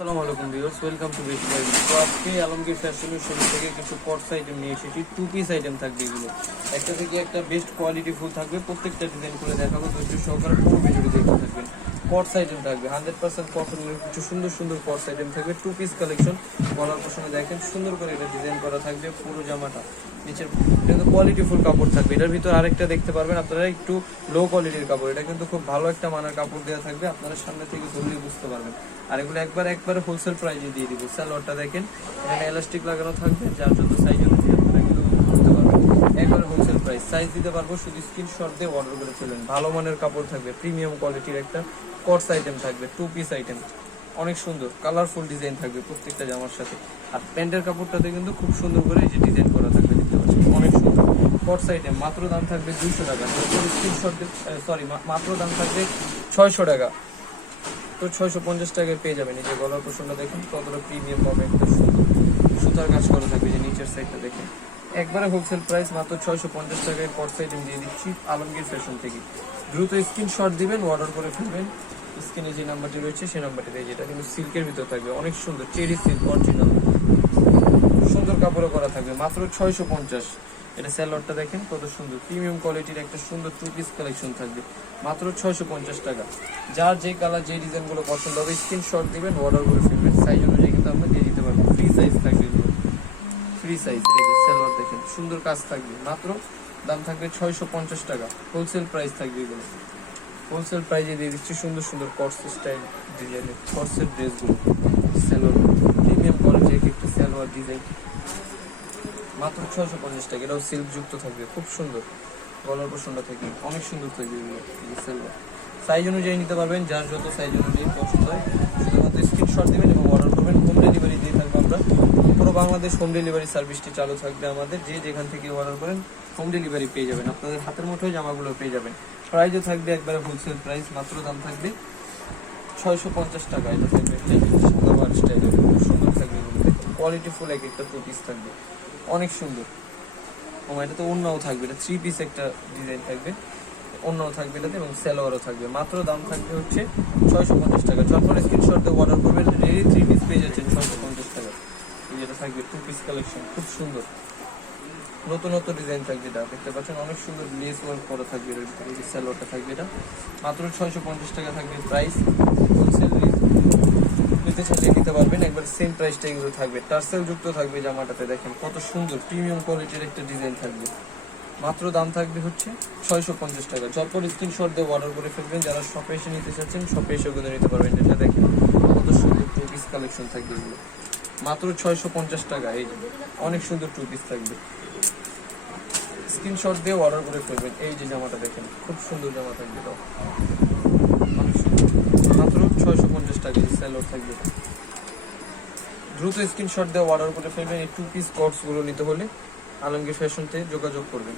আসসালামু আলাইকুম viewers welcome to by তো আজকে আলমগীর ফ্যাশনের শুরু থেকে কিছু পটস আইটেম নিয়ে এসেছি। টু পিস আইটেম থাকবে এগুলো। একটা থেকে একটা বেস্ট কোয়ালিটি ফুল থাকবে। প্রত্যেকটা ডিজাইন করে দেখাবো। ধৈর্য সহকারে পুরো ভিডিওটি দেখতে থাকবেন। পটস আইটেম থাকবে। হান্ড্রেড পার্সেন্ট কটনের কিছু সুন্দর সুন্দর পটস আইটেম থাকবে। টু পিস কালেকশন গলার পশনে দেখেন সুন্দর করে এটা ডিজাইন করা থাকবে পুরো জামাটা। নিচের কিন্তু কোয়ালিটি ফুল কাপড় থাকবে। এটার ভিতর আরেকটা দেখতে পারবেন আপনারা, একটু লো কোয়ালিটির কাপড়। এটা কিন্তু খুব ভালো একটা মানের কাপড় দেওয়া থাকবে। আপনারা সামনে থেকে ধরলে বুঝতে পারবেন। আর এগুলো একবার একবারে হোলসেল প্রাইসে দিয়ে দিব। স্যালোয়ারটা দেখেন, এখানে এলাস্টিক লাগানো থাকবে, যার জন্য সাইজ অনুযায়ী আপনারা কিন্তু করতে পারবেন। একবারে হোলসেল প্রাইস সাইজ দিতে পারব, শুধু স্ক্রিনশট দিয়ে অর্ডার করে ফেলবেন ভালো মানের কাপড় থাকবে প্রিমিয়াম কোয়ালিটির একটা কটস আইটেম থাকবে টু পিস আইটেম অনেক সুন্দর কালারফুল ডিজাইন থাকবে প্রত্যেকটা জামার সাথে। আর প্যান্টের কাপড়টাতে কিন্তু খুব সুন্দর করে এই যে ডিজাইন করা থাকবে, দেখতে পাচ্ছেন, অনেক সুন্দর। কটস আইটেম মাত্র দাম থাকবে দুইশো টাকা। স্ক্রিনশট সরি মাত্র দাম থাকবে ছয়শো টাকা। তো ছয়শো পঞ্চাশ টাকায় পেয়ে যাবেন। এই যে গলার পোষণটা দেখুন, কতটা প্রিমিয়াম পাবে একটা সুতার কাজ করা থাকবে যে নিচের সাইডটা দেখেন। একবারে হোলসেল প্রাইস মাত্র ছয়শো পঞ্চাশ টাকায় পট সাইড দিয়ে দিচ্ছি আলমগীর ফ্যাশন থেকে। দ্রুত স্ক্রিনশট দিবেন অর্ডার করে ফেলবেন। স্ক্রিনে যে নাম্বারটি রয়েছে, সেই নাম্বারটি দিয়ে যেটা কিন্তু সিল্কের ভিতর থাকবে। অনেক সুন্দর চেরি সিল্ক অরিজিনাল সুন্দর কাপড়ও করা থাকবে, মাত্র ছয়শো পঞ্চাশ। এটা স্যালোয়ারটা দেখেন, কত সুন্দর। প্রিমিয়াম কোয়ালিটির একটা সুন্দর টু পিস কালেকশন থাকবে, মাত্র ছয়শো পঞ্চাশ টাকা। যার যে কালার যে ডিজাইনগুলো পছন্দ হবে স্ক্রিনশট দিবেন অর্ডার করে ফেলবেন। সাইজ অনুযায়ী কিন্তু আমরা দিয়ে দিতে পারব। ফ্রি সাইজ থাকবে ফ্রি সাইজ, এই যে সালোয়ার দেখেন, সুন্দর কাজ থাকবে, মাত্র দাম থাকবে ছয়শো পঞ্চাশ টাকা। হোলসেল প্রাইস থাকবে এগুলো। হোলসেল প্রাইসে দিয়ে দিচ্ছি সুন্দর সুন্দর কটস স্টাইল ডিজাইনের কটসের ড্রেসগুলো সালোয়ার প্রিমিয়াম কোয়ালিটি এক একটা সালোয়ার ডিজাইন মাত্র ছয়শো পঞ্চাশ টাকা, এটাও সিল্ক যুক্ত থাকবে, খুব সুন্দর। গলার পোষণটা থাকবে, অনেক সুন্দর থাকবে এগুলো সালোয়ার সাইজ অনুযায়ী নিতে পারবেন, যার যত সাইজ অনুযায়ী পছন্দ হয়, শুধুমাত্র স্ক্রিনশট দেবেন এবং অর্ডার করবেন হোম ডেলিভারি দিয়ে থাকব আমরা পুরো বাংলাদেশ হোম ডেলিভারি সার্ভিসটি চালু থাকবে আমাদের। যে যেখান থেকে অর্ডার করেন হোম ডেলিভারি পেয়ে যাবেন। আপনাদের হাতের মুঠোয় জামাগুলো পেয়ে যাবেন। প্রাইসও থাকবে একবারে হোলসেল প্রাইস মাত্র দাম থাকবে ছয়শো পঞ্চাশ টাকা। এটা থাকবে সাদাবার স্টাইলের সুন্দর থাকবে কোয়ালিটি ফুল এক একটা টু পিস থাকবে। অনেক সুন্দর। ও, এটা তো অন্যও থাকবে। এটা থ্রি পিস একটা ডিজাইন থাকবে। অন্যও থাকবে এটাতে এবং স্যালোয়ারও থাকবে। মাত্র দাম থাকবে হচ্ছে ছয়শো পঞ্চাশ টাকা। যখন স্ক্রিনশট দিয়ে অর্ডার করবেন। রেডি থ্রি পিস পেয়ে যাচ্ছেন ছয়শো পঞ্চাশ টাকা এই যেটা থাকবে টু পিস কালেকশন খুব সুন্দর। নতুন নতুন ডিজাইন থাকবে এটা, দেখতে পাচ্ছেন, অনেক সুন্দর লেস ওয়ার্ক করা থাকবে এর ভিতরে এই স্যালোয়ারটা থাকবে এটা। মাত্র ছয়শো পঞ্চাশ টাকা থাকবে প্রাইস হোলসেল নিতে চাইলে নিতে পারবেন, একবার সেম প্রাইসটা এগুলো থাকবে। টার্সেল যুক্ত থাকবে জামাটাতে, দেখেন কত সুন্দর প্রিমিয়াম কোয়ালিটির একটা ডিজাইন থাকবে। মাত্র দাম থাকবে হচ্ছে ছয়শো পঞ্চাশ টাকা। যতপর স্ক্রিনশট দিয়ে অর্ডার করে ফেলবেন, যারা শপে এসে নিতে চাচ্ছেন শপে এসে ওগুলো নিতে পারবেন। এটা দেখেন, কত সুন্দর পিস কালেকশন থাকবে এগুলো। মাত্র ছয়শো পঞ্চাশ টাকা, এই অনেক সুন্দর টু পিস থাকবে। স্ক্রিনশট দিয়ে অর্ডার করে ফেলবেন। এই যে জামাটা দেখেন, খুব সুন্দর জামা থাকবে সুন্দর। মাত্র ছয়শো পঞ্চাশ টাকা স্যালোর থাকবে দ্রুত স্ক্রিনশট দিয়ে অর্ডার করে ফেলবেন। এই টু পিসগুলো নিতে হলে আলমগীর ফ্যাশনতে যোগাযোগ করবেন।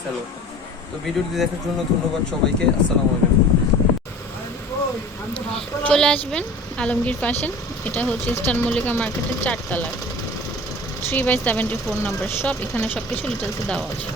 স্যালোরটা তো ভিডিওটি দেখার জন্য ধন্যবাদ সবাইকে। আসসালামু আলাইকুম। চলে আসবেন আলমগীর ফ্যাশন এটা হচ্ছে ইস্টার্ন মল্লিকা মার্কেটের চারতলা। Three by seventy four number shop এখানে সব কিছু ডিটেলসে দেওয়া আছে।